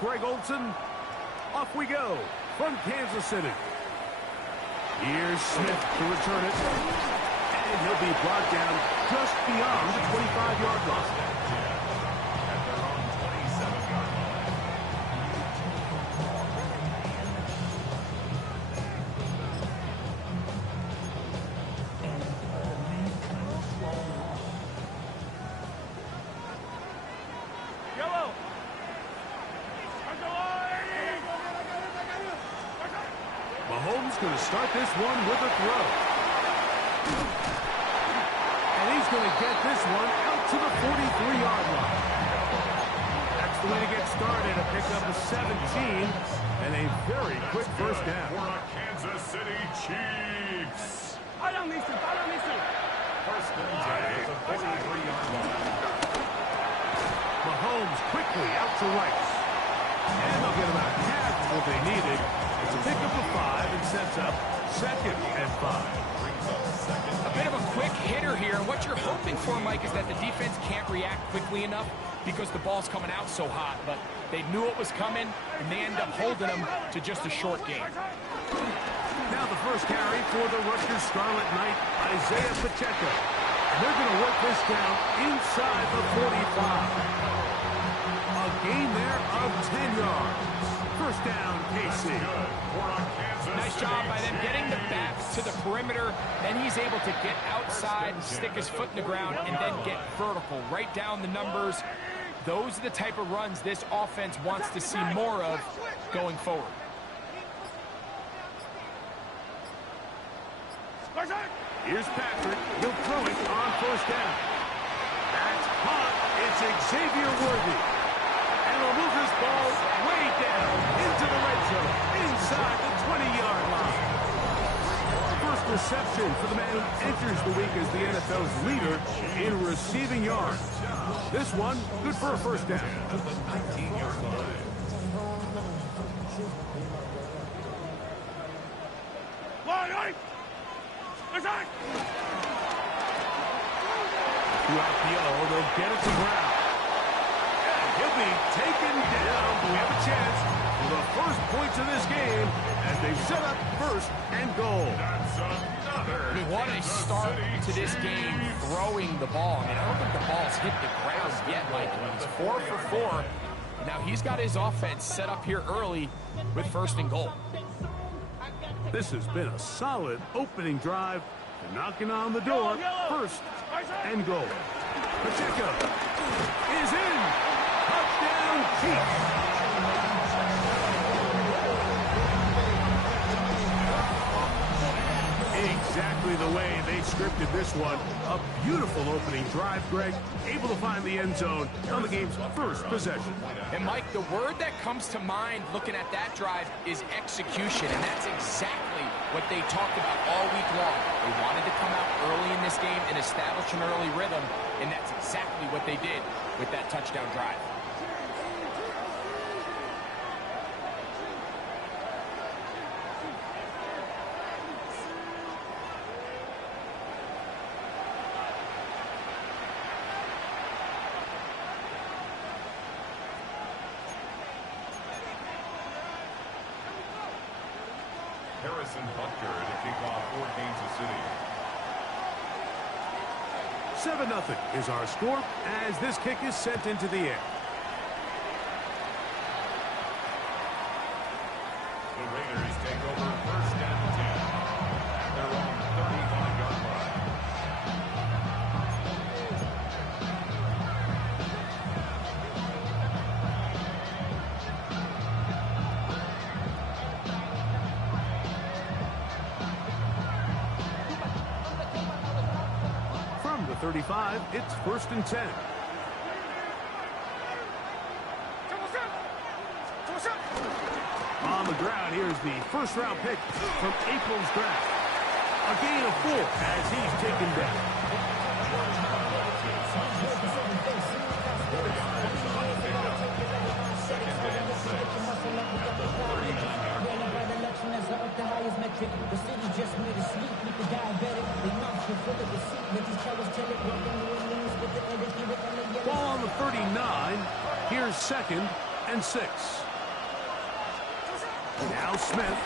Greg Olson. Off we go from Kansas City. Here's Smith to return it. And he'll be brought down just beyond the 25-yard line. Mahomes going to start this one with a throw. And he's going to get this one out to the 43-yard line. That's the way to get started. A pickup of 17 and a very quick first down. For the Kansas City Chiefs. First and 10 at the 43-yard line. Mahomes quickly out to Rice. And they'll get about half what they needed. It's a pickup of 5 and sets up 2nd and 5. A bit of a quick hitter here. What you're hoping for, Mike, is that the defense can't react quickly enough because the ball's coming out so hot. But they knew it was coming, and they end up holding them to just a short game. Now the first carry for the Rutgers Scarlet Knight, Isaiah Pacheco. They're going to work this down inside the 45. A gain there of 10 yards. First down, KC. Nice job by them getting the back to the perimeter. Then he's able to get outside, stick his foot in the ground, and then get vertical. Right down the numbers. Those are the type of runs this offense wants to see more of going forward. Here's Patrick. He'll throw it on first down. That's caught. It's Xavier Worthy. And he'll move this ball way down into the red zone, inside the 20-yard line. First reception for the man who enters the week as the NFL's leader in receiving yards. This one, good for a first down. At the 19-yard line. Throughout the O, they'll get it to Brown. And he'll be taken down. We have a chance for the first points of this game as they've set up first and goal. That's another. I mean, what a start to this game throwing the ball. I mean, I don't think the ball's hit the ground yet, Mike. He's 4 for 4. Now he's got his offense set up here early with first and goal. This has been a solid opening drive. They're knocking on the door. First and goal. Pacheco is in. Touchdown, Chiefs. Exactly the way they scripted this one. A beautiful opening drive, Greg. Able to find the end zone on the game's first possession. And, Mike, the word that comes to mind looking at that drive is execution, and that's exactly what they talked about all week long. They wanted to come out early in this game and establish an early rhythm, and that's exactly what they did with that touchdown drive. Harrison Butker to kick off for Kansas City. 7-0 is our score as this kick is sent into the air. The Raiders take over first and 10 at their own 35-yard line. From the 35, it's first and 10. On the ground, here's the first-round pick from April's draft. A gain of 4 as he's taken down. Ball on the 39. Here's 2nd and 6. Now Smith.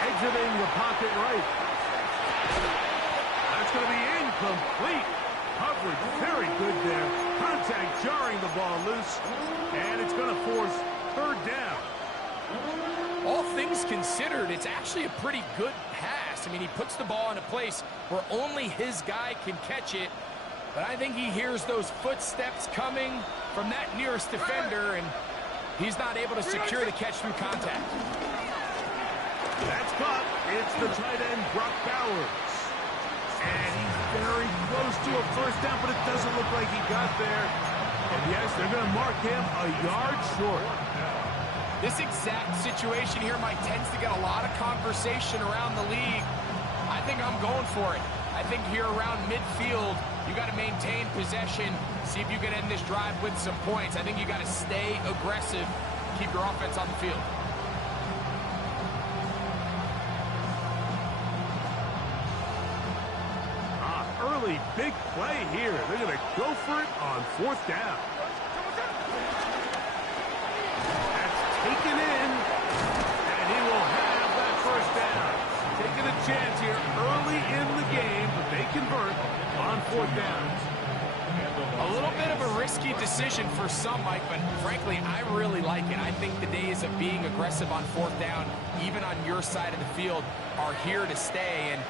Exiting the pocket right. That's going to be incomplete. Coverage very good there. Contact jarring the ball loose. And it's going to force third down. All things considered, it's actually a pretty good pass. I mean, he puts the ball in a place where only his guy can catch it. But I think he hears those footsteps coming from that nearest defender, and he's not able to secure the catch through contact. That's caught. It's the tight end, Brock Bowers. And he's very close to a first down, but it doesn't look like he got there. And yes, they're going to mark him a yard short. This exact situation here, Mike, tends to get a lot of conversation around the league. I think I'm going for it. I think here around midfield, you got to maintain possession, see if you can end this drive with some points. I think you got to stay aggressive, keep your offense on the field. Early big play here. They're going to go for it on fourth down. That's taken in, and he will have that first down. Taking a chance here early in the game, but they convert on fourth down. A little bit of a risky decision for some, Mike, but frankly, I really like it. I think the days of being aggressive on fourth down, even on your side of the field, are here to stay. And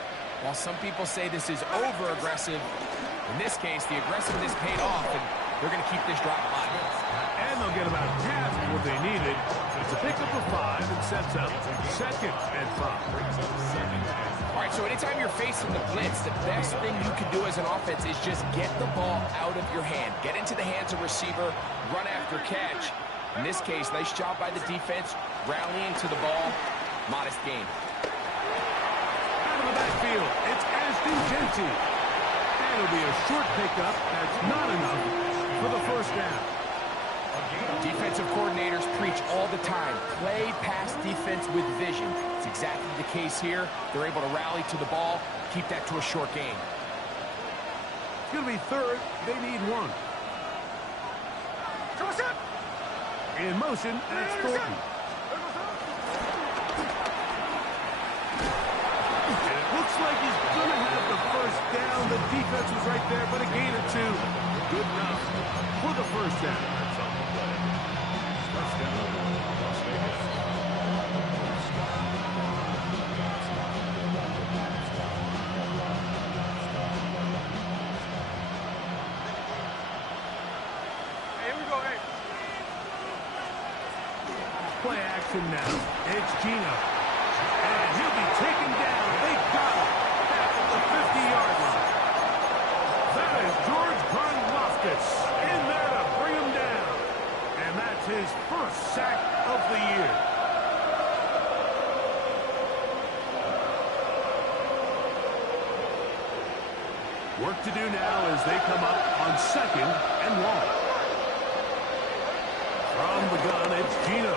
while some people say this is over-aggressive, in this case, the aggressiveness paid off, and they're going to keep this drive alive. And they'll get about half of what they needed. It's a pickup of 5 and sets up second and 5. All right, so anytime you're facing the blitz, the best thing you can do as an offense is just get the ball out of your hand. Get into the hands of receiver, run after catch. In this case, nice job by the defense, rallying to the ball. Modest gain. Out of the backfield, it's S1W7. And it'll be a short pickup. That's not enough for the first down. Defensive coordinators preach all the time, play pass defense with vision. It's exactly the case here. They're able to rally to the ball, keep that to a short gain. It's going to be third. They need 1. In motion, that's Thornton. And it looks like he's going to have the first down. The defense was right there, but a gain of 2. Good enough for the first down. Play action now. It's Gino. And he'll be taken down. They got him back at the 50-yard line. That is George Karlaftis in there to bring him down. And that's his first sack of the year. Work to do now as they come up on 2nd and 1. From the gun, it's Gino.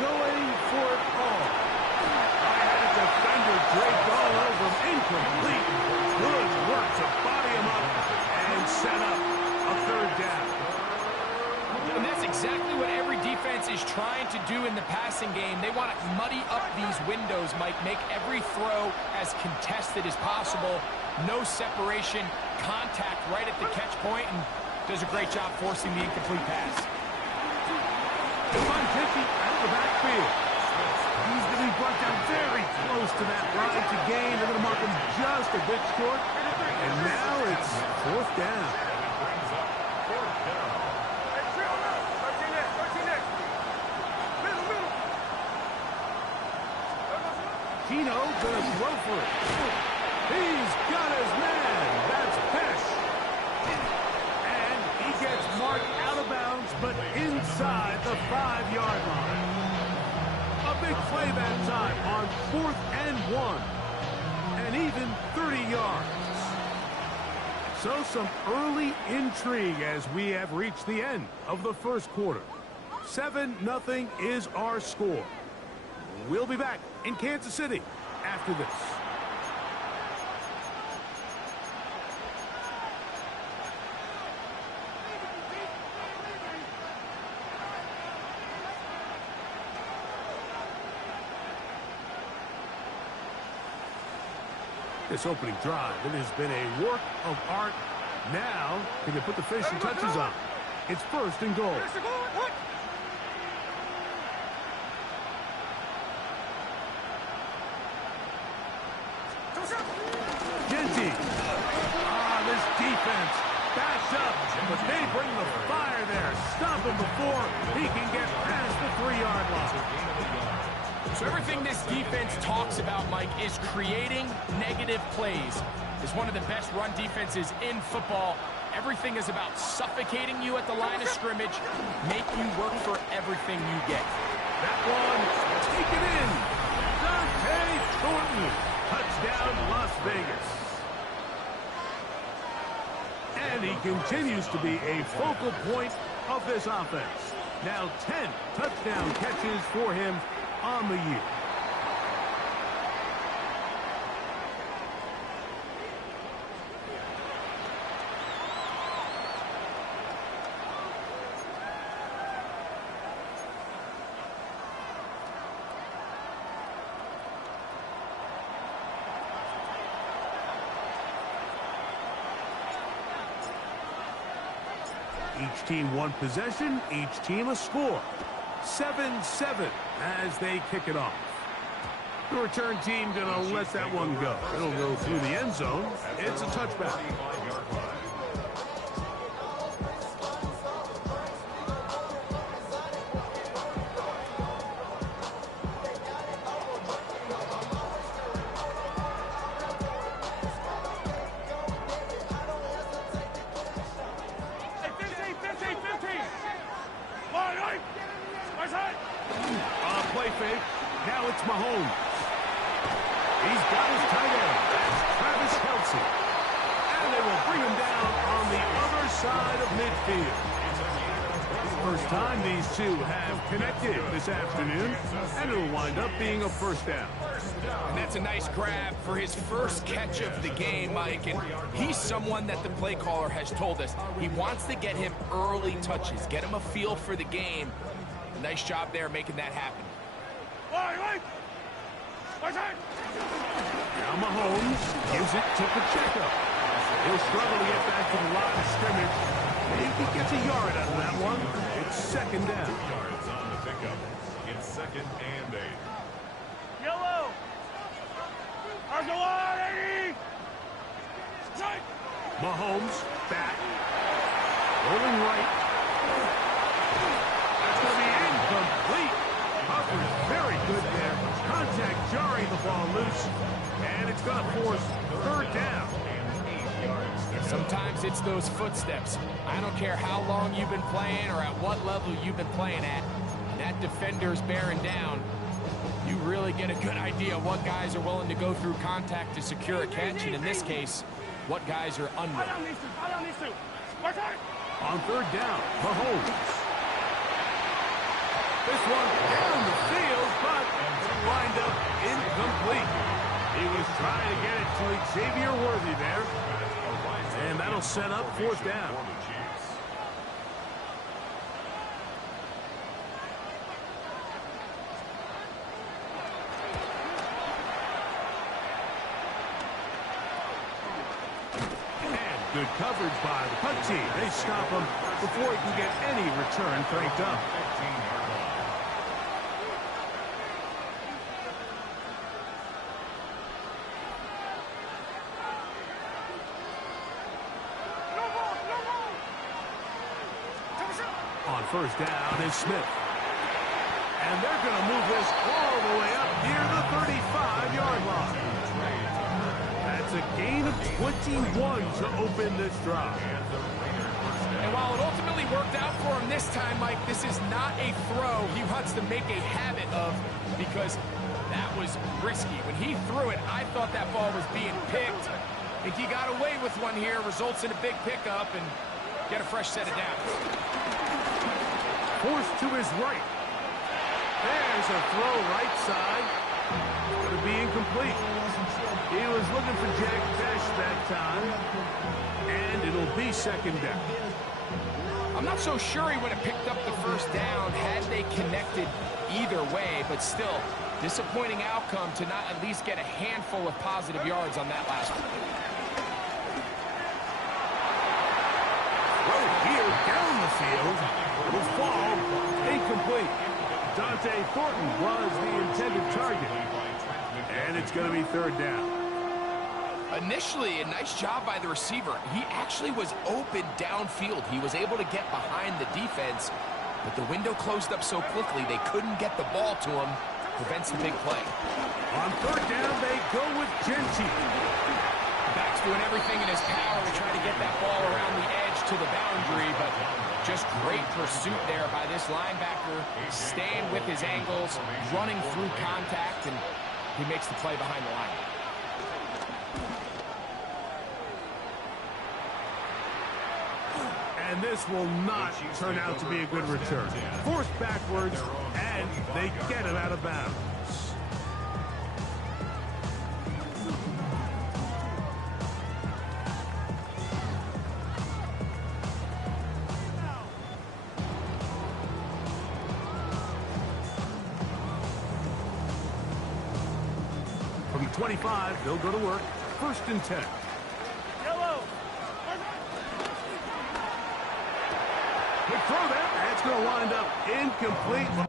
Going for it all. I had a defender draped all over him. Incomplete. Good work to body him up and set up a third down. And that's exactly what every defense is trying to do in the passing game. They want to muddy up these windows, Mike, make every throw as contested as possible. No separation, contact right at the catch point, and does a great job forcing the incomplete pass. Devon Dickey out of the backfield. He's going to be brought down very close to that line to gain. They're going to mark him just a bit short. And now it's fourth down. Gino going to throw for it. He's got his man. That's Pesh. And he gets marked out of bounds, but inside the 5-yard line. A big play that time on 4th and 1. And even 30 yards. So some early intrigue as we have reached the end of the first quarter. 7-0 is our score. We'll be back in Kansas City after this. This opening drive, it has been a work of art. Now, can they put the finishing touches on? It's first and goal. Genty. This defense backed up, but they bring the fire there. Stop him before he can get past the 3-yard line. So everything this defense talks about, Mike, is creating negative plays. It's one of the best run defenses in football. Everything is about suffocating you at the line of scrimmage, make you work for everything you get. That one, take it in. Dante Thornton, touchdown Las Vegas. And he continues to be a focal point of this offense. Now 10 touchdown catches for him on the year. Each team one possession, each team a score. 7-7 as they kick it off. The return team gonna let that one go. It'll go through the end zone. It's a touchback. Play fake. Now it's Mahomes. He's got his tight end. That's Travis Kelce. And they will bring him down on the other side of midfield. First time these two have connected this afternoon, and it'll wind up being a first down. And that's a nice grab for his first catch of the game, Mike. And he's someone that the play caller has told us he wants to get him early touches, get him a feel for the game. Nice job there making that happen. Now Mahomes gives it to Pacheco. He'll struggle to get back to the line of scrimmage. Maybe he gets a yard out of that one. It's second down. 3 yards on the pickup. It's 2nd and 8. Yellow. Mahomes back. Rolling right. That's going to be incomplete. Coverage very good there. Contact jarring the ball loose. And it's going to force third down. Sometimes it's those footsteps. I don't care how long you've been playing or at what level you've been playing at. That defender's bearing down. You really get a good idea of what guys are willing to go through contact to secure a catch, and in this case, what guys are unwilling. On third down, Mahomes. This one down the field, but lined up incomplete. He was trying to get it to Xavier Worthy there. And that'll set up fourth down. And good coverage by the punt team. They stop him before he can get any return cranked up. On first down is Smith. And they're going to move this all the way up near the 35-yard line. That's a gain of 21 to open this drive. And while it ultimately worked out for him this time, Mike, this is not a throw he wants to make a habit of because that was risky. When he threw it, I thought that ball was being picked. I think he got away with one here, results in a big pickup, and get a fresh set of downs. Forced to his right. There's a throw right side. Going to be incomplete. He was looking for Jack Dash that time. And it'll be second down. I'm not so sure he would have picked up the first down had they connected either way, but still, disappointing outcome to not at least get a handful of positive yards on that last one. Right here, down the field, will fall incomplete. Dante Thornton was the intended target. And it's going to be third down. Initially, a nice job by the receiver. He actually was open downfield. He was able to get behind the defense, but the window closed up so quickly they couldn't get the ball to him. Prevents the big play. On third down, they go with Genty. Back's doing everything in his power to try to get that ball around the edge to the boundary, but just great pursuit there by this linebacker, staying with his angles, running through contact, and he makes the play behind the line. And this will not turn out to be a good return. Forced backwards, and they get it out of bounds. From the 25, they'll go to work. 1st and 10. Yellow. Quick throw there. That's going to wind up incomplete.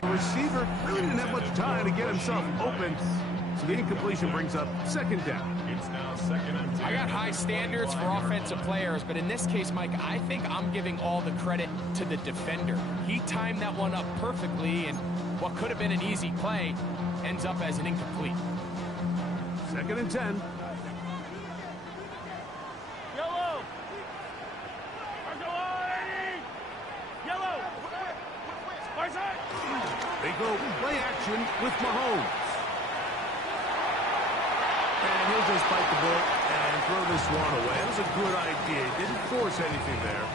The receiver really didn't have much time to get himself open, so the incompletion brings up 2nd down. It's now 2nd and 10. I got high standards for offensive players, but in this case, Mike, I think I'm giving all the credit to the defender. He timed that one up perfectly, and what could have been an easy play ends up as an incomplete. 2nd and 10. Yellow. Yellow. They go play action with Mahomes. And he'll just bite the bullet and throw this one away. That was a good idea. He didn't force anything there.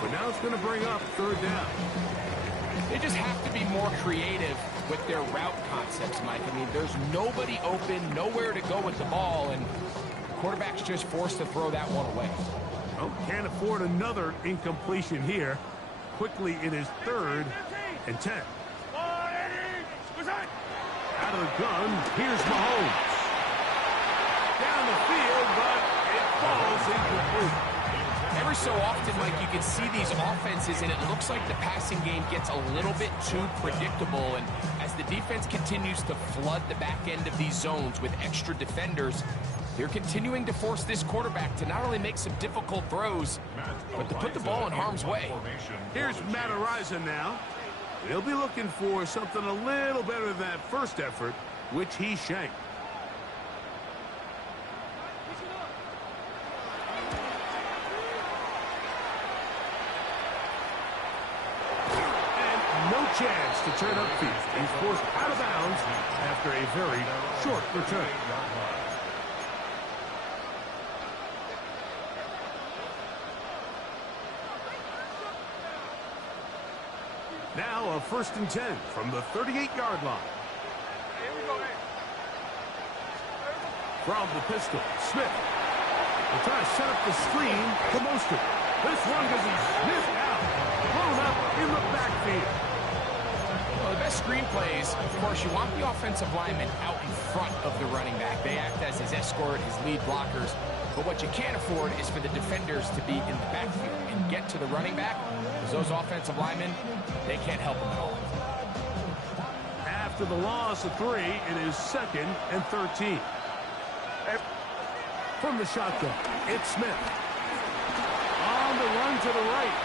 But now it's going to bring up 3rd down. They just have to be more creative with their route concepts, Mike. I mean, there's nobody open, nowhere to go with the ball, and the quarterback's just forced to throw that one away. Oh, can't afford another incompletion here. Quickly, it is 3rd and 10. Out of the gun, here's Mahomes. Down the field, but it falls incomplete. Every so often, Mike, you can see these offenses, and it looks like the passing game gets a little bit too predictable. And as the defense continues to flood the back end of these zones with extra defenders, they're continuing to force this quarterback to not only make some difficult throws, but to put the ball in harm's way. Here's Matt Araiza now. He'll be looking for something a little better than that first effort, which he shanked. And no chance to turn upfield. He's forced out of bounds after a very short return. Now a 1st and 10 from the 38-yard line. Here we go, hey. From the pistol, Smith. They'll try to set up the screen to Mostert. This one gets sniffed out. Blown up in the backfield. Well, the best screen plays, of course, you want the offensive lineman out in front of the running back. They act as his escort, his lead blockers. But what you can't afford is for the defenders to be in the backfield and get to the running back, because those offensive linemen, they can't help them at all. After the loss of 3, it is 2nd and 13. From the shotgun, it's Smith. On the run to the right.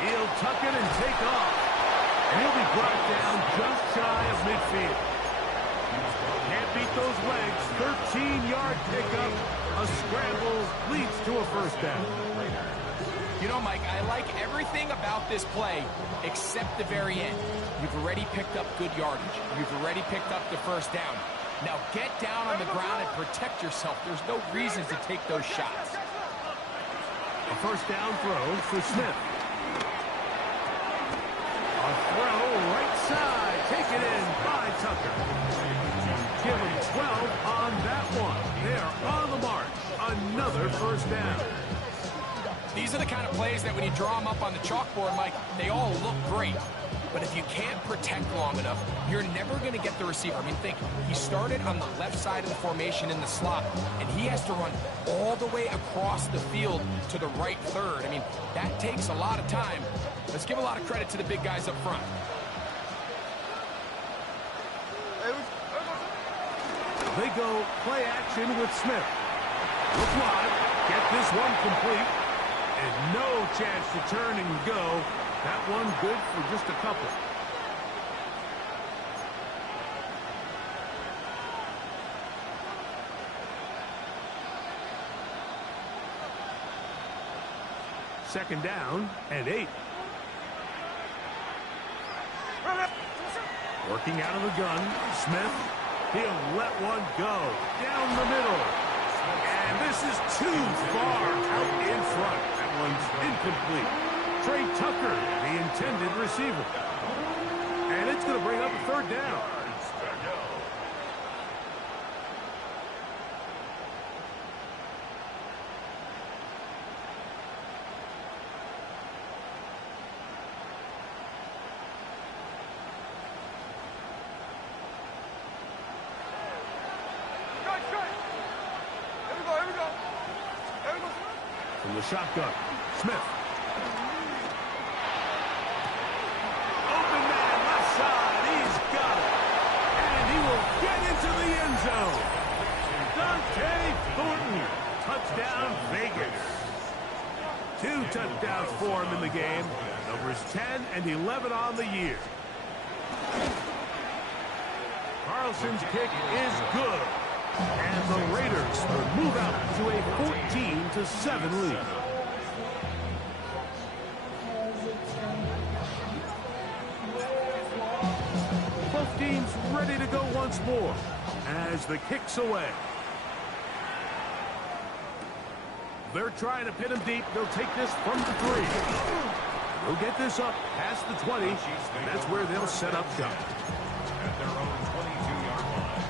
He'll tuck it and take off. And he'll be brought down just shy of midfield. Can't beat those legs. 13-yard pickup. A scramble leads to a 1st down. You know, Mike, I like everything about this play except the very end. You've already picked up good yardage. You've already picked up the 1st down. Now get down on the ground and protect yourself. There's no reason to take those shots. A 1st down throw for Smith. A throw right side. Taken in by Tucker. Give him 12 on that one. They are on the march. Another 1st down. These are the kind of plays that when you draw them up on the chalkboard, Mike, they all look great. But if you can't protect long enough, you're never going to get the receiver. I mean, think, he started on the left side of the formation in the slot, and he has to run all the way across the field to the right third. I mean, that takes a lot of time. Let's give a lot of credit to the big guys up front. They go play action with Smith. Look wide. Get this one complete. And no chance to turn and go. That one good for just a couple. Second down and 8. Working out of the gun, Smith. He'll let one go down the middle. And this is too far out in front. That one's incomplete. Trey Tucker, the intended receiver. And it's going to bring up a 3rd down. From the shotgun, Smith. Open man, left side. He's got it. And he will get into the end zone. Dante Thornton. Touchdown, Vegas. 2 touchdowns for him in the game. Numbers 10 and 11 on the year. Carlson's kick is good. And the Raiders will move out to a 14-7 lead. Both teams ready to go once more as the kick's away. They're trying to pin him deep. They'll take this from the 3. They'll get this up past the 20, and that's where they'll set up shop. At their own 22-yard line.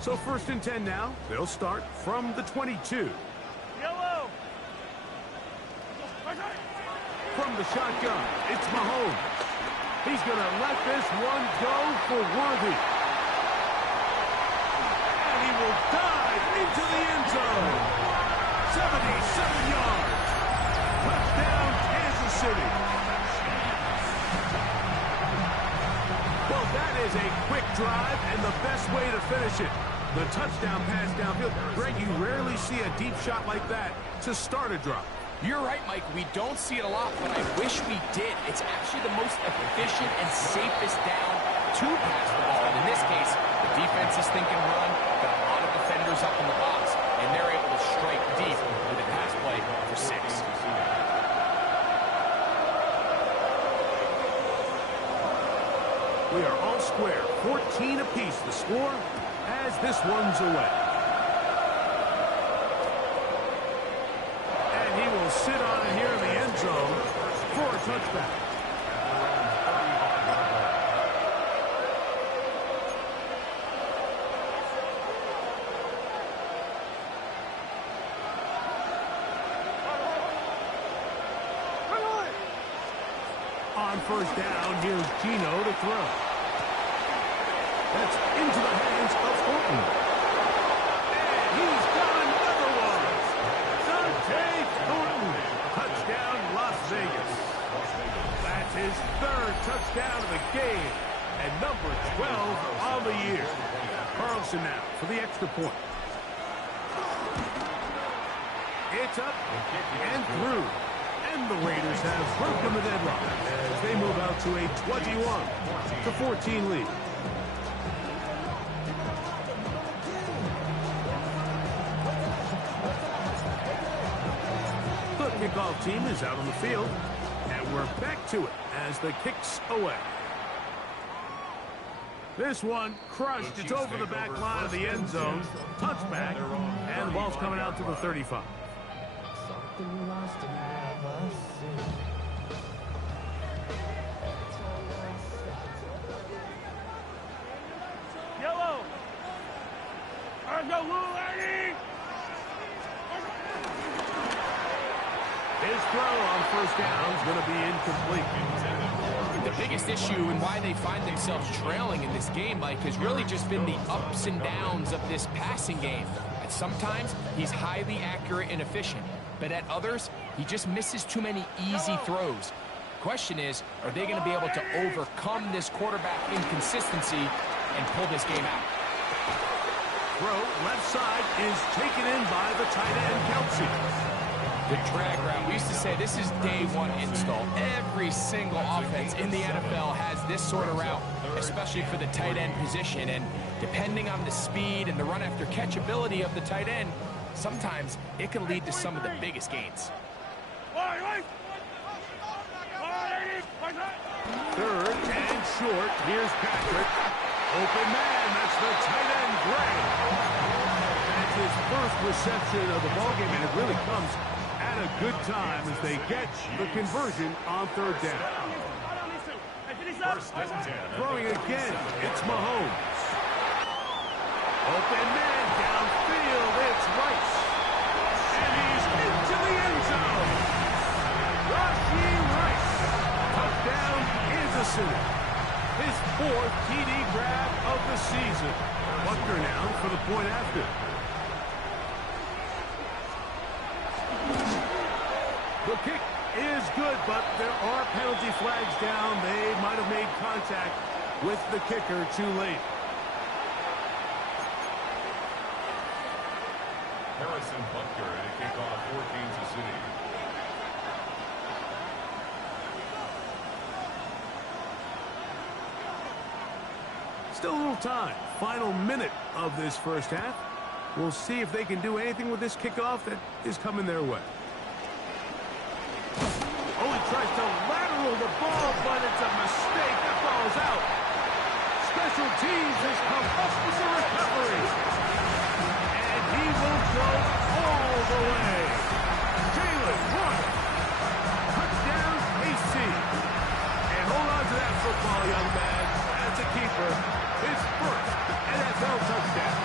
So 1st and 10 now. They'll start from the 22. Yellow. From the shotgun, it's Mahomes. He's going to let this one go for Worthy. And he will dive into the end zone. 77 yards. Touchdown, Kansas City. Well, that is a quick drive and the best way to finish it. The touchdown pass downfield. Greg, you rarely see a deep shot like that to start a drive. You're right, Mike. We don't see it a lot, but I wish we did. It's actually the most efficient and safest down to pass the ball. And in this case, the defense is thinking run, got a lot of defenders up in the box, and they're able to strike deep with a pass play for 6. We are all square. 14 apiece the score as this one's away. touchback. On first down, here's Gino to throw. That's into the hands of Horton. And he's got another one. Dante Horton. Touchdown, Las Vegas. That's his third touchdown of the game. And number 12 on the year. Carlson now for the extra point. It's up and through. And the Raiders have broken the deadlock as they move out to a 21-14 lead. The kickoff team is out on the field, and we're back to it as the kick's away. This one crushed. It's over the back line of the end zone. Touchback, and the ball's coming out to the 35. Yellow. Go, Lou, Eddie. His throw on first down is going to be incomplete. The biggest issue and why they find themselves trailing in this game, Mike, has really just been the ups and downs of this passing game. At sometimes, he's highly accurate and efficient, but at others, he just misses too many easy throws. Question is, are they going to be able to overcome this quarterback inconsistency and pull this game out? Throw left side is taken in by the tight end, Kelsey. The drag route. We used to say this is day one install. Every single offense in the NFL has this sort of route, especially for the tight end position. And depending on the speed and the run after catch ability of the tight end, sometimes it can lead to some of the biggest gains. Third and short. Here's Patrick. Open man. That's the tight end, Gray. That's his first reception of the ballgame, and it really comes at a good time as they get the conversion on third down. Throwing again, it's Mahomes. Open man downfield, it's Rice. And he's into the end zone. Rashee Rice. Touchdown, Kansas City. His fourth TD grab of the season. Buckner now for the point after. The kick is good, but there are penalty flags down. They might have made contact with the kicker too late. Harrison Butker at a kickoff for Kansas City. Still a little time. Final minute of this first half. We'll see if they can do anything with this kickoff that is coming their way. Oh, he tries to lateral the ball, but it's a mistake. That ball's out. Special teams has come up with the recovery. And he will go all the way. Jalen Warren. Touchdown, AC. And hold on to that football, young man. As a keeper, his first NFL touchdown.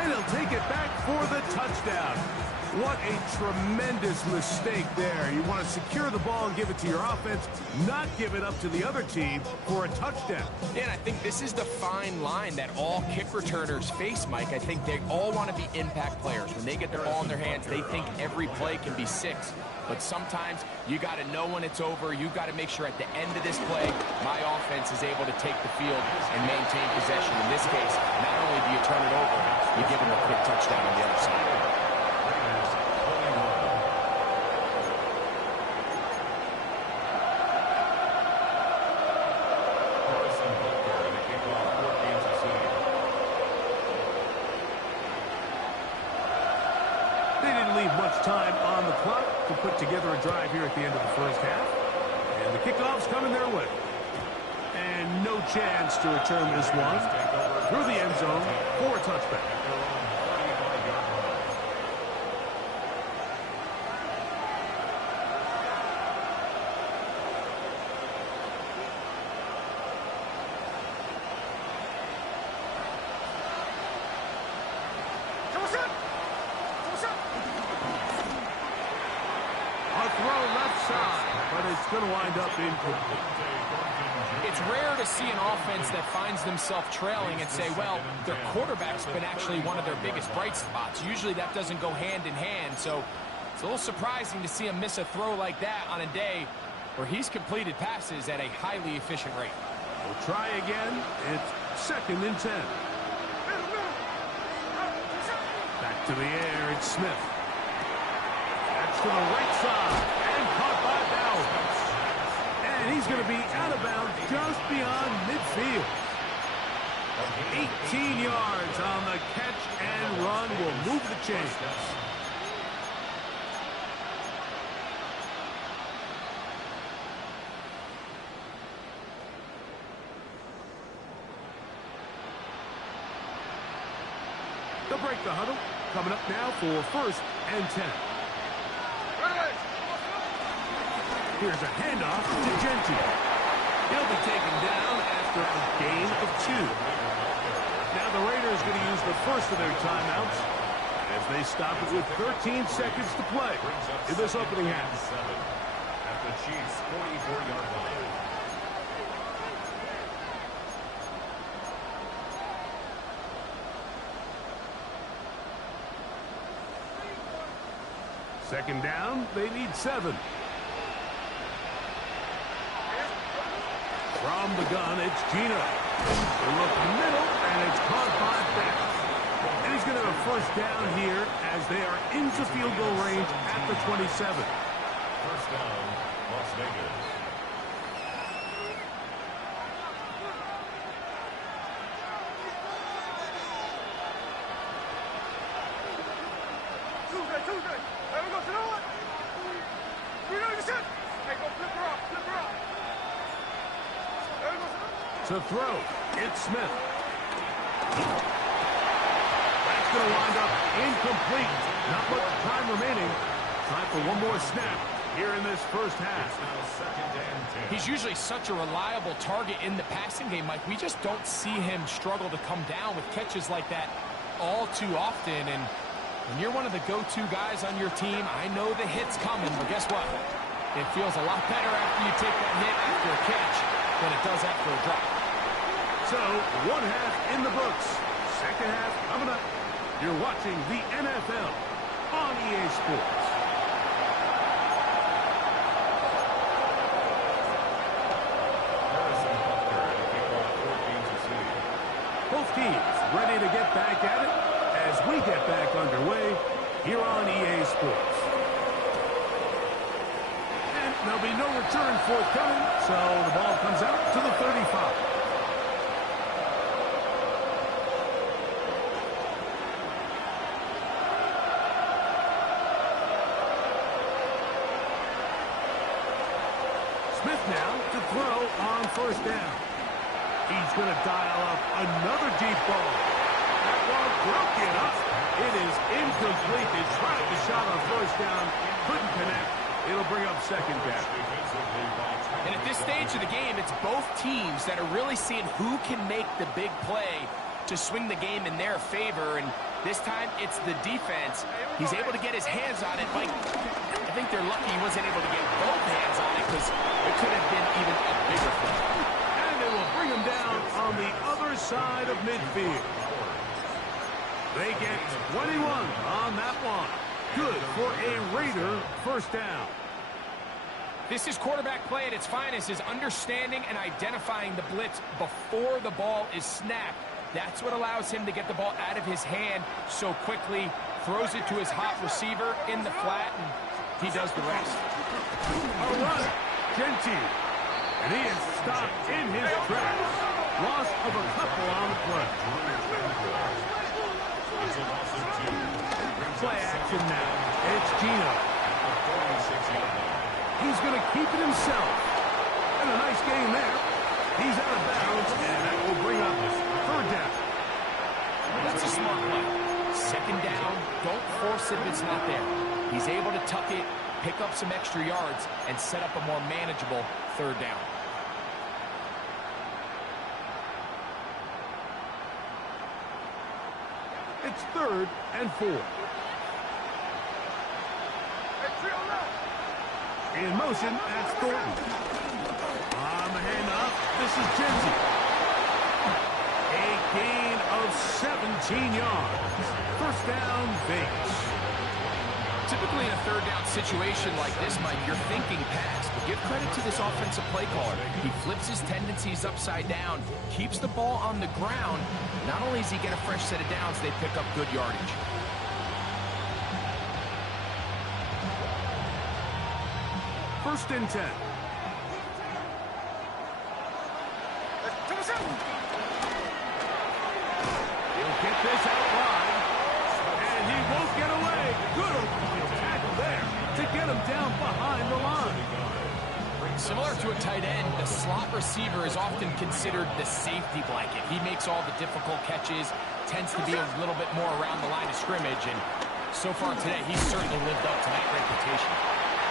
And he'll take it back for the touchdown. What a tremendous mistake there. You want to secure the ball and give it to your offense, not give it up to the other team for a touchdown. And I think this is the fine line that all kick returners face, Mike. I think they all want to be impact players. When they get the ball in their hands, they think every play can be 6. But sometimes you got to know when it's over. You got to make sure at the end of this play, my offense is able to take the field and maintain possession. In this case, not only do you turn it over, you give them a quick touchdown on the other side. Much time on the clock to put together a drive here at the end of the first half. And the kickoff's coming their way. And no chance to return this one through the end zone for a touchback. throw left side, but it's going to wind up incomplete. It's rare to see an offense that finds themselves trailing and say, well, their quarterback's been actually one of their biggest bright spots. Usually that doesn't go hand in hand, so it's a little surprising to see him miss a throw like that on a day where he's completed passes at a highly efficient rate. We'll try again. It's 2nd and 10. Back to the air, it's Smith. That's to the right side, and caught by Bowers. And he's going to be out of bounds just beyond midfield. 18 yards on the catch and run will move the chains. They'll break the huddle. Coming up now for 1st and 10. Here's a handoff to Gentry. He'll be taken down after a gain of 2. Now the Raiders going to use the first of their timeouts as they stop it with 13 seconds to play in this opening half. At the Chiefs' 44-yard line. Second down, they need 7. From the gun, it's Gino. They look middle, and it's caught by Beck. And he's going to have a first down here as they are into field goal range at the 27. First down, Las Vegas. To throw, it's Smith. That's going to wind up incomplete. Not much time remaining. Time for one more snap here in this first half. He's usually such a reliable target in the passing game, Mike. We just don't see him struggle to come down with catches like that all too often. And when you're one of the go-to guys on your team, I know the hit's coming, but guess what? It feels a lot better after you take that hit after a catch than it does after a drop. So, one half in the books. Second half coming up. You're watching the NFL on EA Sports. Both teams ready to get back at it as we get back underway here on EA Sports. And there'll be no return forthcoming, so the ball comes out to the 35. Smith now to throw on first down. He's going to dial up another deep ball. That ball broken up. It is incomplete. They tried the shot on first down. Couldn't connect. It'll bring up second down. And at this stage of the game, it's both teams that are really seeing who can make the big play to swing the game in their favor. And this time, it's the defense. He's able to get his hands on it. Mike, I think they're lucky he wasn't able to get both hands on it because it could have been even a bigger play. And they will bring him down on the other side of midfield. They get 21 on that one. Good for a Raider first down. This is quarterback play at its finest, is understanding and identifying the blitz before the ball is snapped. That's what allows him to get the ball out of his hand so quickly, throws it to his hot receiver in the flat, and he does the rest. A run, Gentry, and he is stopped in his tracks. Loss of a couple on the play. Play action now. It's Gino. He's going to keep it himself. And a nice game there. He's out of bounds, and that will bring up third down. That's a smart play. Second down, don't force it if it's not there. He's able to tuck it, pick up some extra yards, and set up a more manageable third down. It's 3rd and 4. In motion, that's Thornton. On the handoff, this is Jensen. A gain of 17 yards. First down, Vegas. Typically in a third down situation like this, Mike, you're thinking pass, but give credit to this offensive play caller. He flips his tendencies upside down, keeps the ball on the ground. Not only does he get a fresh set of downs, they pick up good yardage. First and 10. He'll get this out wide, and he won't get away. Good tackle there to get him down behind the line. Similar to a tight end, the slot receiver is often considered the safety blanket. He makes all the difficult catches, tends to be a little bit more around the line of scrimmage, and so far today, he's certainly lived up to that reputation.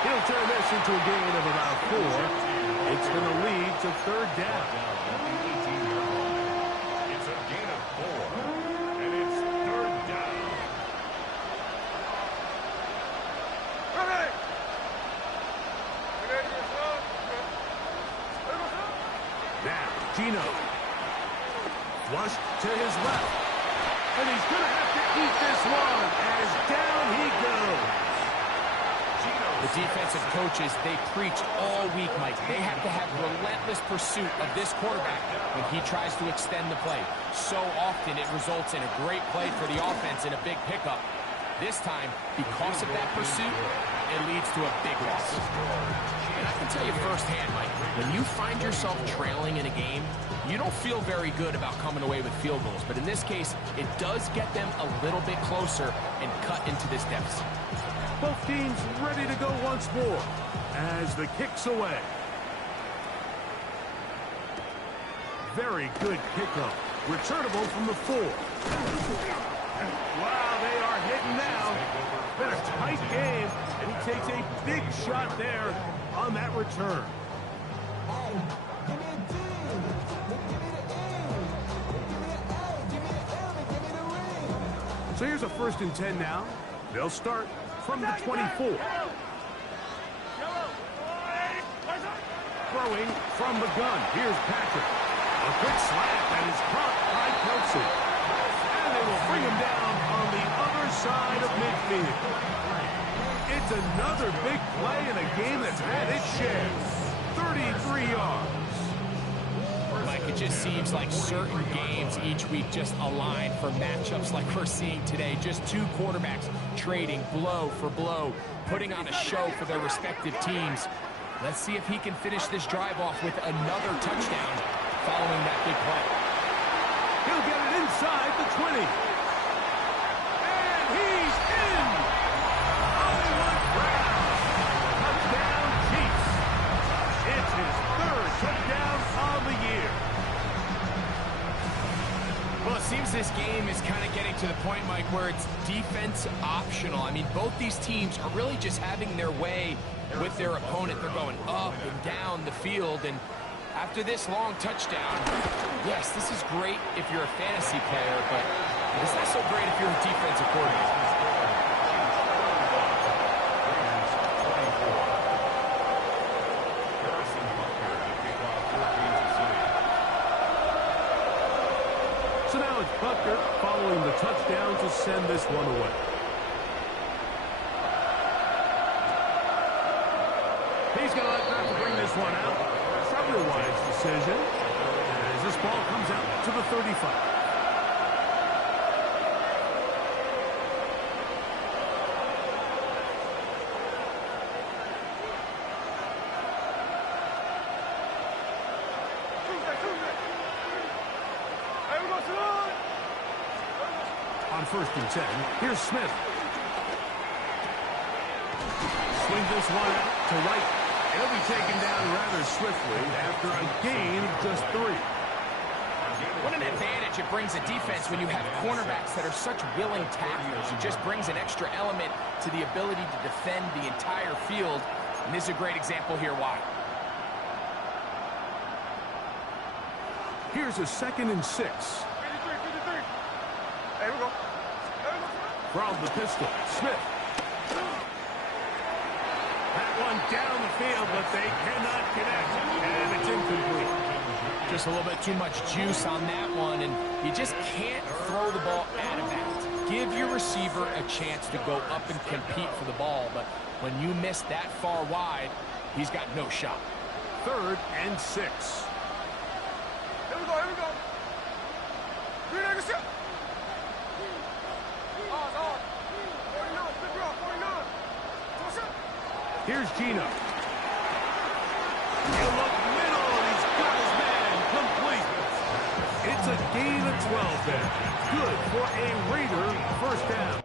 He'll turn this into a gain of about 4. It's going to lead to third down. It's a gain of 4, and it's third down. Now, Gino. Flushed to his left. And he's going to have to eat this one as down he goes. The defensive coaches, they preach all week, Mike. They have to have relentless pursuit of this quarterback when he tries to extend the play. So often it results in a great play for the offense and a big pickup. This time, because of that pursuit, it leads to a big loss. And I can tell you firsthand, Mike, when you find yourself trailing in a game, you don't feel very good about coming away with field goals. But in this case, it does get them a little bit closer and cut into this deficit. Both teams ready to go once more as the kick's away. Very good kickoff. Returnable from the 4. Wow, they are hitting now. Been a tight game, and he takes a big shot there on that return. So here's a first and 10 now. They'll start from the 24. Throwing from the gun. Here's Patrick. A quick slap that is caught by Kelsey. And they will bring him down on the other side of midfield. It's another big play in a game that's had its share. 33 yards. Mike, it just seems like certain games each week just align for matchups like we're seeing today. Just two quarterbacks trading blow for blow, putting on a show for their respective teams. Let's see if he can finish this drive off with another touchdown following that big play. He'll get it inside the 20. And he's in! Hollywood Brown! Touchdown Chiefs! It's his third touchdown on the year. Well, it seems this game is kind of getting to the point, Mike, where it's defense optional. I mean, both these teams are really just having their way with their opponent. They're going up and down the field, and after this long touchdown, yes, this is great if you're a fantasy player, but it's not so great if you're a defensive coordinator. So now it's Butker following the touchdown to send this one away. He's going to let that to bring this one out. Probably a wise decision as this ball comes out to the 35. On first and 10, here's Smith. Swings this one out to right. He'll be taken down rather swiftly after a gain of just 3. What an advantage it brings a defense when you have cornerbacks that are such willing tacklers. It just brings an extra element to the ability to defend the entire field. And this is a great example here why. Here's a 2nd and 6. There we go. From the pistol, Smith. Pass one down the field, but they cannot connect, and it's incomplete. Just a little bit too much juice on that one, and you just can't throw the ball out of bounds. Give your receiver a chance to go up and compete for the ball, but when you miss that far wide, he's got no shot. 3rd and 6. Here we go, here we go. Green egg shot. On. 49, flip off, 49. Toss it. Here's Gino. He'll look middle, and he's got his man complete. It's a gain of 12 there. Good for a Raider first down.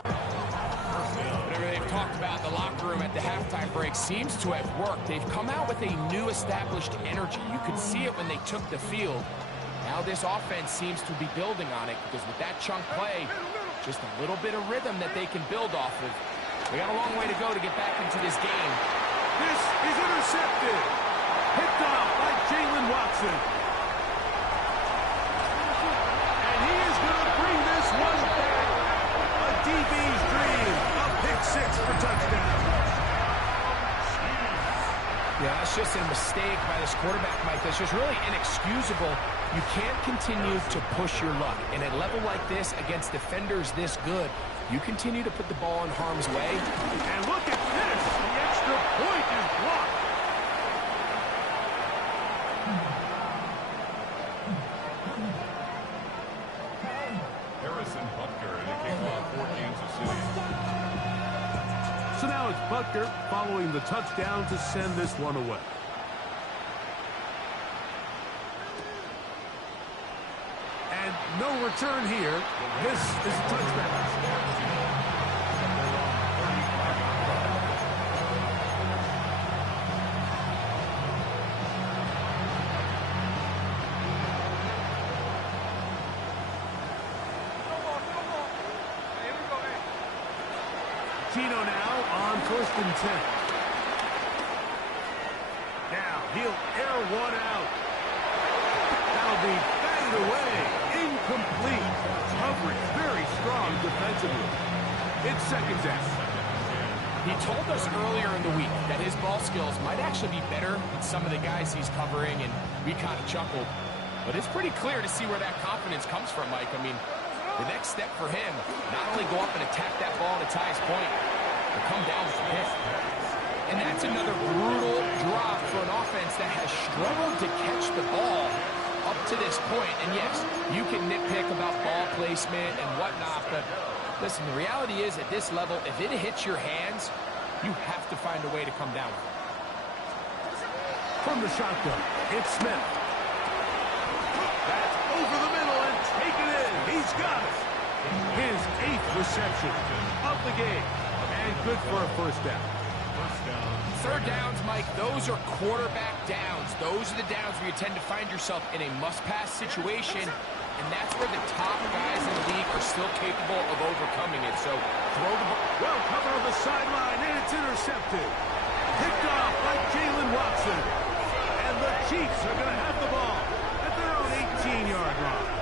Whatever they've talked about in the locker room at the halftime break seems to have worked. They've come out with a new established energy. You could see it when they took the field. Now this offense seems to be building on it because with that chunk play, just a little bit of rhythm that they can build off of. We got a long way to go to get back into this game. This is intercepted. Picked off by Jalen Watson. And he is going to bring this one back. A DB's dream. A pick 6 for touchdown. Yeah, that's just a mistake by this quarterback, Mike. That's just really inexcusable. You can't continue to push your luck. And at a level like this, against defenders this good, you continue to put the ball in harm's way. And look at this. The extra point is blocked. Harrison Butker, and it came off for Kansas City. So now it's Butker following the touchdown to send this one away. And no return here. This is a touchback. Gino now on 1st and 10. Now he'll air one out. That'll be batted away. Incomplete. Coverage very strong defensively. It's 2nd down. He told us earlier in the week that his ball skills might actually be better than some of the guys he's covering, and we kind of chuckled. But it's pretty clear to see where that confidence comes from, Mike. I mean, the next step for him, not only go up and attack that ball at its highest point, but come down with the hit. And that's another brutal drop for an offense that has struggled to catch the ball up to this point. And yes, you can nitpick about ball placement and whatnot, but listen, the reality is at this level, if it hits your hands, you have to find a way to come down with it. From the shotgun, it's Smith. That's over the middle and taken in. He's got it. His 8th reception of the game. And good for a first down. Third downs, Mike, those are quarterback downs. Those are the downs where you tend to find yourself in a must-pass situation, and that's where the top guys in the league are still capable of overcoming it. So throw the ball. Well covered on the sideline, and it's intercepted. Picked off by Jalen Watson. And the Chiefs are going to have the ball at their own 18-yard line.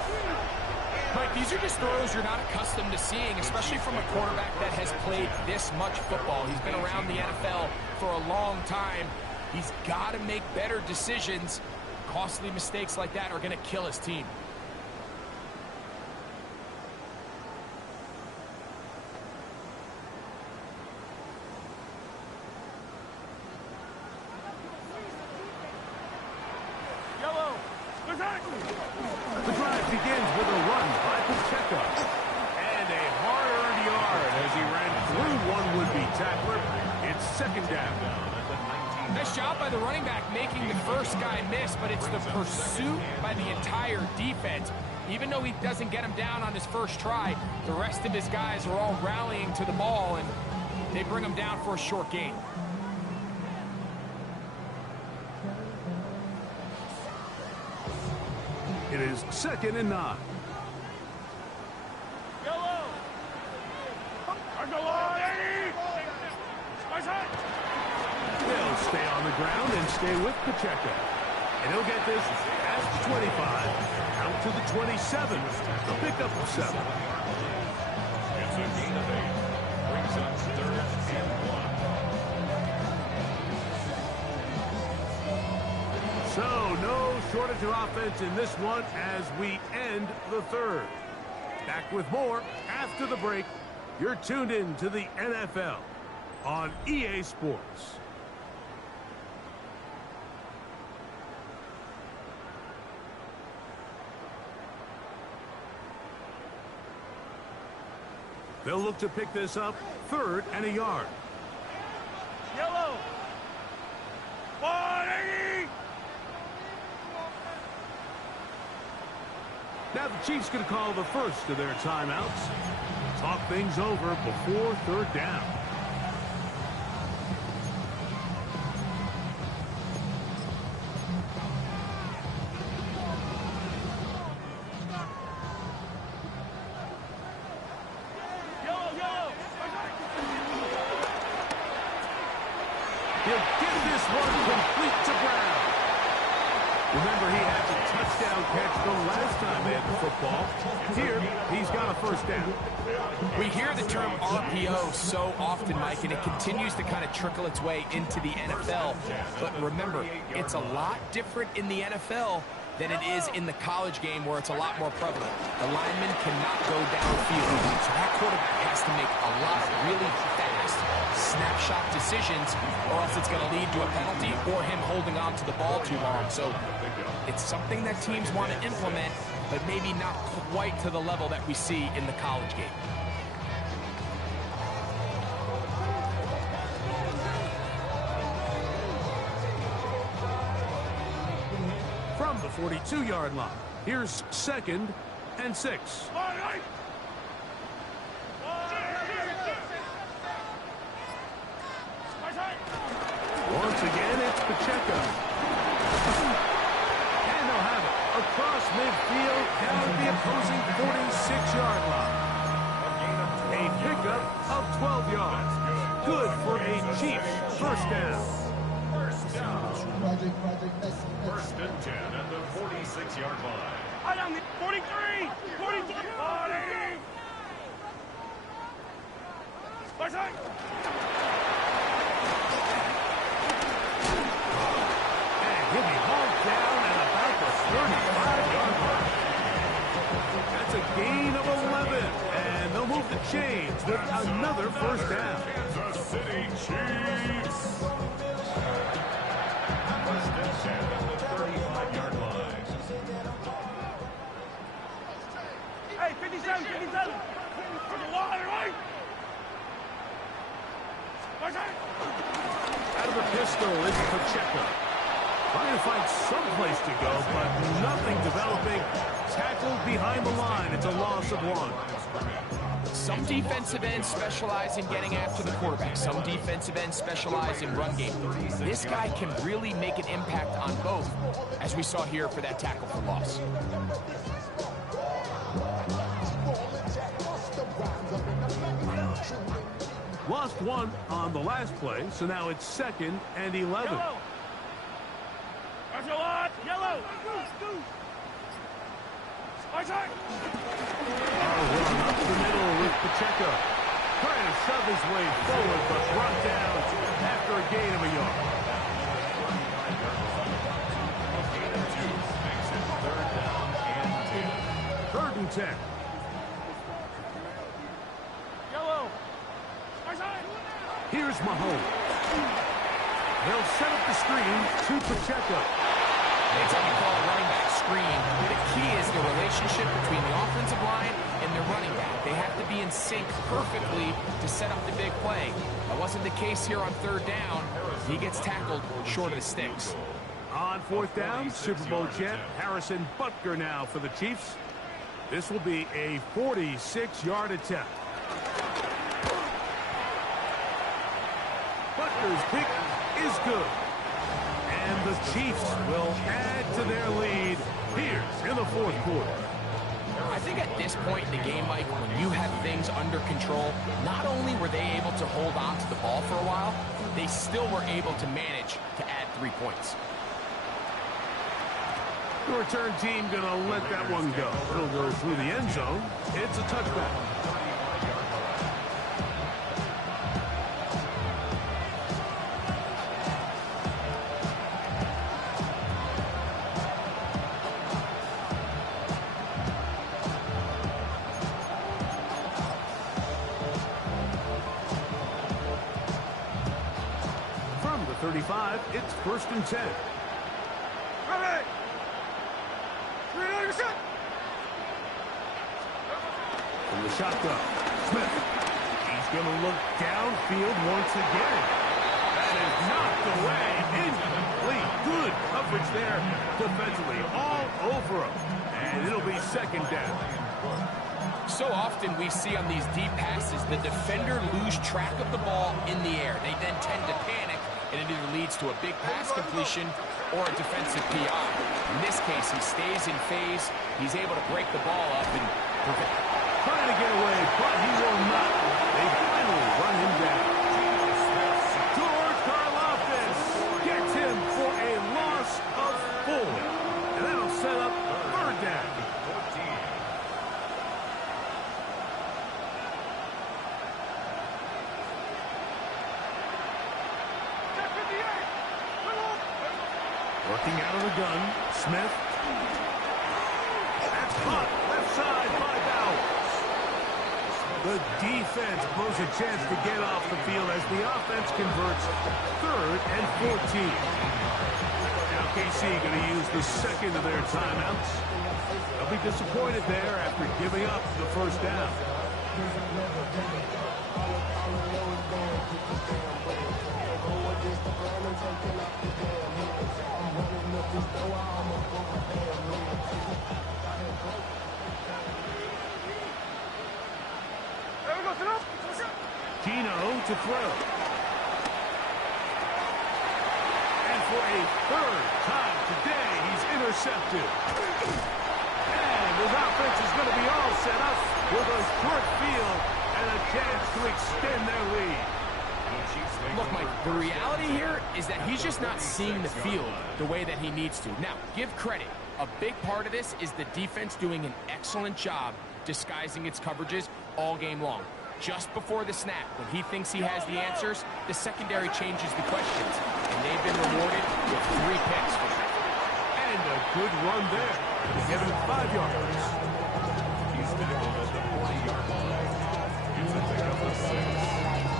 Mike, these are just throws you're not accustomed to seeing, especially from a quarterback that has played this much football. He's been around the NFL for a long time. He's got to make better decisions. Costly mistakes like that are going to kill his team. Yellow. Good The drive begins with a run by Pacheco. And a hard-earned yard as he ran through one would-be tackler. It's second down. Nice job by the running back making the first guy miss, but it's the pursuit by the entire defense. Even though he doesn't get him down on his first try, the rest of his guys are all rallying to the ball, and they bring him down for a short gain. It is 2nd and 9. They'll stay on the ground and stay with Pacheco. And he'll get this at the 25, out to the 27, a pickup of 7. It's a gain of 8. Brings up 3rd and 1. So no shortage of offense in this one as we end the 3rd. Back with more after the break. You're tuned in to the NFL on EA Sports. They'll look to pick this up 3rd and a yard. Yellow. 180. Now the Chiefs going to call the first of their timeouts. Talk things over before 3rd down. He'll get this one complete to Brown. Remember, he had the touchdown catch the last time they had the football. Here, he's got a first down. We hear the term RPO so often, Mike, and it continues to kind of trickle its way into the NFL. But remember, it's a lot different in the NFL than it is in the college game where it's a lot more prevalent. The lineman cannot go downfield, so that quarterback has to make a lot of really fast snapshot decisions, or else it's going to lead to a penalty or him holding on to the ball too long. So it's something that teams want to implement, but maybe not quite to the level that we see in the college game. From the 42-yard line, here's 2nd and 6. Once again, it's Pacheco. And they'll have it across midfield down the opposing 46-yard line. A pickup of 12 yards. Good for a Chiefs first down. First down. 1st and 10 at the 46-yard line. 43. 43. 40. He'll be hauled down at about the 35-yard line. That's a gain of 11, and they'll move the chains with another first down. Kansas City Chiefs. 1st and 10 at the 35-yard line. Hey, 57, 57. There's a line, right? Out of the pistol is Pacheco. Trying to find some place to go, but nothing developing. Tackled behind the line. It's a loss of 1. Some defensive ends specialize in getting after the quarterback. Some defensive ends specialize in run game. This guy can really make an impact on both, as we saw here for that tackle for loss. Lost 1 on the last play, so now it's 2nd and 11. Yellow. That's a lot. Yellow. Run up the middle with Pacheco. Trying to shove his way forward, but brought down after a gain of a yard. Gain of 2 makes it 3rd down and 10. 3rd and 10. Yellow. Here's Mahomes. They'll set up the screen to Pacheco. It's how you call a running back screen. The key is the relationship between the offensive line and their running back. They have to be in sync perfectly to set up the big play. That wasn't the case here on third down. He gets tackled short of the sticks. On fourth down, Super Bowl champ Harrison Butker now for the Chiefs. This will be a 46-yard attempt. Butker's kick is good. And the Chiefs will add to their lead here in the fourth quarter. I think at this point in the game, Mike, when you have things under control, not only were they able to hold on to the ball for a while, they still were able to manage to add 3 points. The return team going to let that one go. It'll go through the end zone. It's a touchback. From the 35, it's 1st and 10. Ready. 300%. From the shotgun, Smith. He's going to look downfield once again. That is knocked away. Incomplete. Good coverage there defensively. All over him. And it'll be 2nd down. So often we see on these deep passes, the defender lose track of the ball in the air. They then tend to panic, and it either leads to a big pass completion or a defensive PI. In this case, he stays in phase. He's able to break the ball up and prevent. Trying to get away, but he will not. They finally run him down. George Karlaftis gets him for a loss of 4. And that'll set up 3rd down. Working out of the gun, Smith. That's caught left side by Bowers. The defense blows a chance to get off the field as the offense converts 3rd and 14. Now KC going to use the 2nd of their timeouts. They'll be disappointed there after giving up the 1st down. Gino to throw. And for a 3rd time today, he's intercepted. And his offense is going to be all set up with a short field and a chance to extend their lead. Look, Mike, the reality here is that he's just not seeing the field the way that he needs to. Now, give credit. A big part of this is the defense doing an excellent job disguising its coverages all game long. Just before the snap, when he thinks he has the answers, the secondary changes the questions. And they've been rewarded with 3 picks for that. And a good run there to give him 5 yards. He's tackled at the 40-yard line. It's a pickup of 6.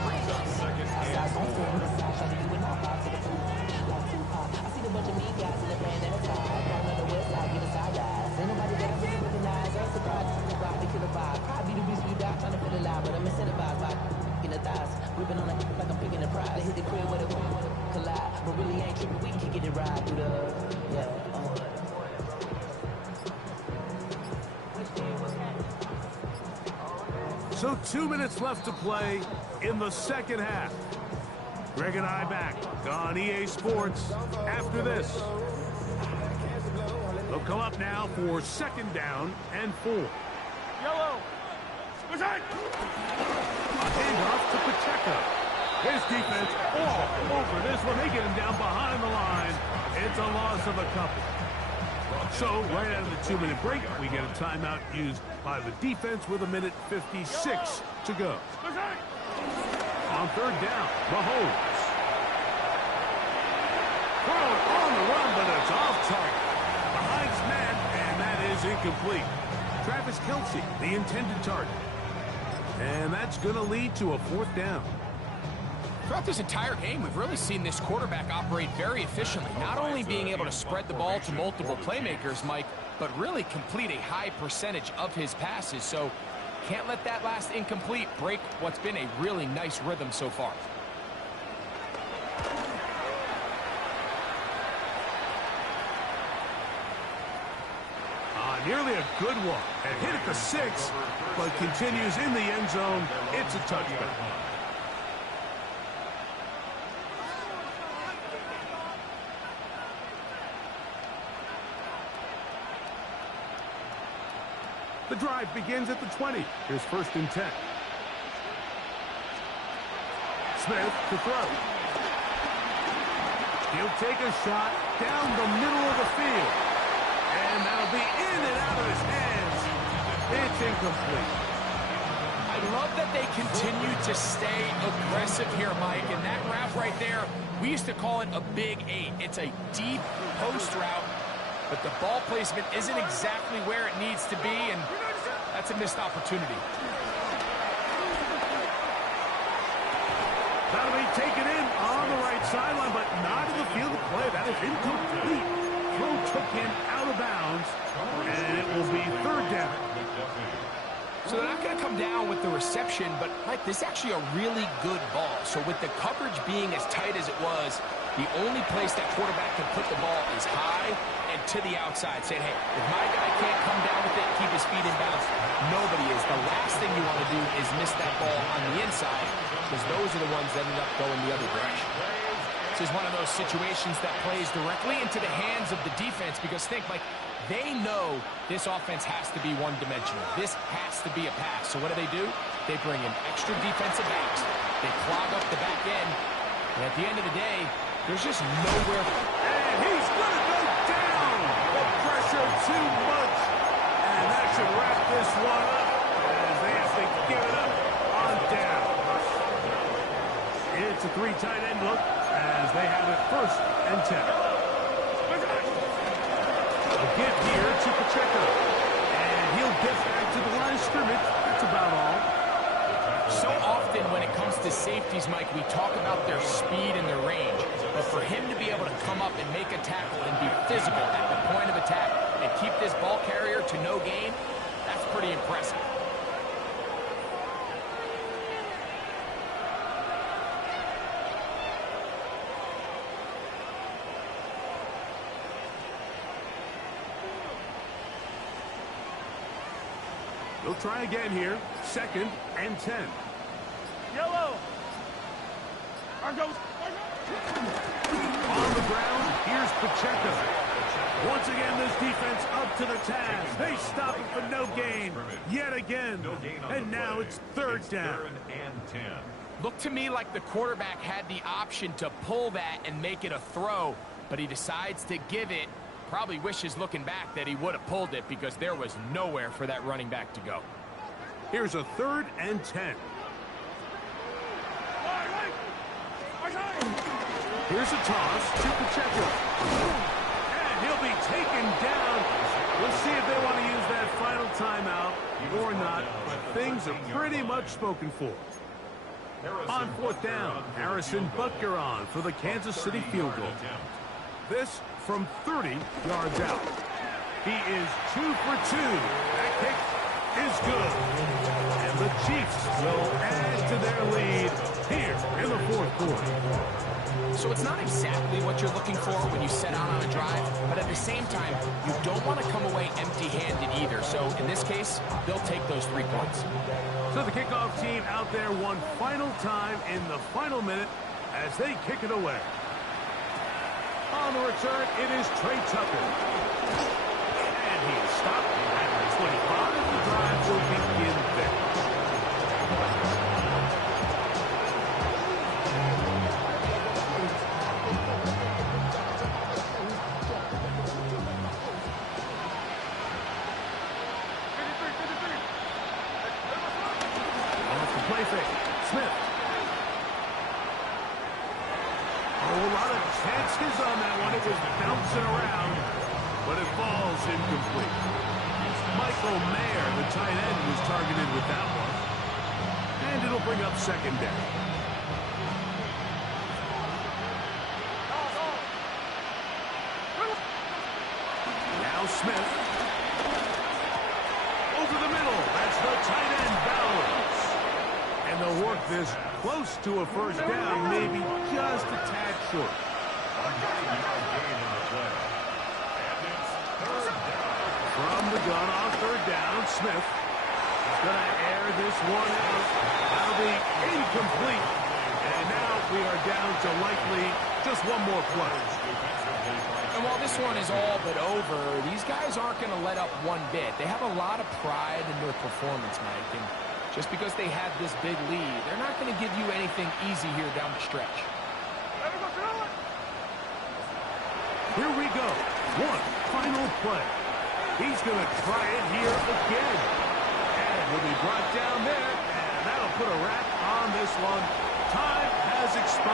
Brings up 2nd and 4. So 2 minutes left to play in the 2nd half. Greg and I back on EA Sports after this. They'll come up now for 2nd down and 4. Yellow. A handoff to Pacheco. His defense all over this one. They get him down behind the line. It's a loss of a couple. So, right out of the 2-minute break, we get a timeout used by the defense with 1:56 to go. On 3rd down, Mahomes. Thrown on the run, but it's off target. Behind his man, and that is incomplete. Travis Kelce, the intended target. And that's going to lead to a 4th down. Throughout this entire game, we've really seen this quarterback operate very efficiently, not only being able to spread the ball to multiple playmakers, Mike, but really complete a high percentage of his passes. So can't let that last incomplete break what's been a really nice rhythm so far. Nearly a good one. And hit at the 6, but continues in the end zone. It's a touchback. The drive begins at the 20. Here's 1st and 10. Smith to throw. He'll take a shot down the middle of the field. And that'll be in and out of his hands. It's incomplete. I love that they continue to stay aggressive here, Mike. And that route right there, we used to call it a big 8. It's a deep post route, but the ball placement isn't exactly where it needs to be, and that's a missed opportunity. That'll be taken in on the right sideline, but not in the field of play. That is incomplete. Throw took him out of bounds, and it will be 3rd down. So they're not going to come down with the reception, but, Mike, this is actually a really good ball. So with the coverage being as tight as it was, the only place that quarterback can put the ball is high and to the outside, saying, hey, if my guy can't come down with it and keep his feet in bounds, nobody is. The last thing you want to do is miss that ball on the inside, because those are the ones that end up going the other direction. This is one of those situations that plays directly into the hands of the defense, because think, like, they know this offense has to be one-dimensional. This has to be a pass. So what do? They bring in extra defensive backs. They clog up the back end. And at the end of the day, there's just nowhere. And he's going to go down. The pressure too much. And that should wrap this one up as they have to give it up on down. It's a 3 tight end look as they have it 1st and 10. A give here to Pacheco. And he'll get back to the line of scrimmage. That's about all. So often when it comes to safeties, Mike, we talk about their speed and their range. But for him to be able to come up and make a tackle and be physical at the point of attack and keep this ball carrier to no gain, that's pretty impressive. They'll try again here. 2nd and 10. Yellow. On goes. On the ground, here's Pacheco. Once again, this defense up to the task. They stop it for no gain yet again. And now it's 3rd down. Looked to me like the quarterback had the option to pull that and make it a throw, but he decides to give it. Probably wishes looking back that he would have pulled it, because there was nowhere for that running back to go. Here's a 3rd and 10. Here's a toss to Pacheco. And he'll be taken down. We'll see if they want to use that final timeout or not, but things are pretty much spoken for. On 4th down, Harrison Butker on for the Kansas City field goal. This from 30 yards out. He is 2 for 2. That kick is good. And the Chiefs will add to their lead here in the 4th quarter. So it's not exactly what you're looking for when you set out on a drive, but at the same time, you don't want to come away empty-handed either. So in this case, they'll take those 3 points. So the kickoff team out there one final time in the final minute as they kick it away. On the return, it is Trey Tucker. And he is stopped at the 25. The drive will begin there. Off the play fake. Smith. Oh, a lot of chances on that one. It was bouncing around, but it falls incomplete. Michael Mayer, the tight end, was targeted with that one. And it'll bring up 2nd down. this close to a first down, maybe just a tad short. From the gun on third down, Smith is going to air this one out. That'll be incomplete. And now we are down to likely just one more play. And while this one is all but over, these guys aren't going to let up one bit. They have a lot of pride in their performance, Mike. And just because they have this big lead, they're not going to give you anything easy here down the stretch. Here we go. One final play. He's going to try it here again. And he'll be brought down there. And that'll put a wrap on this one. Time has expired.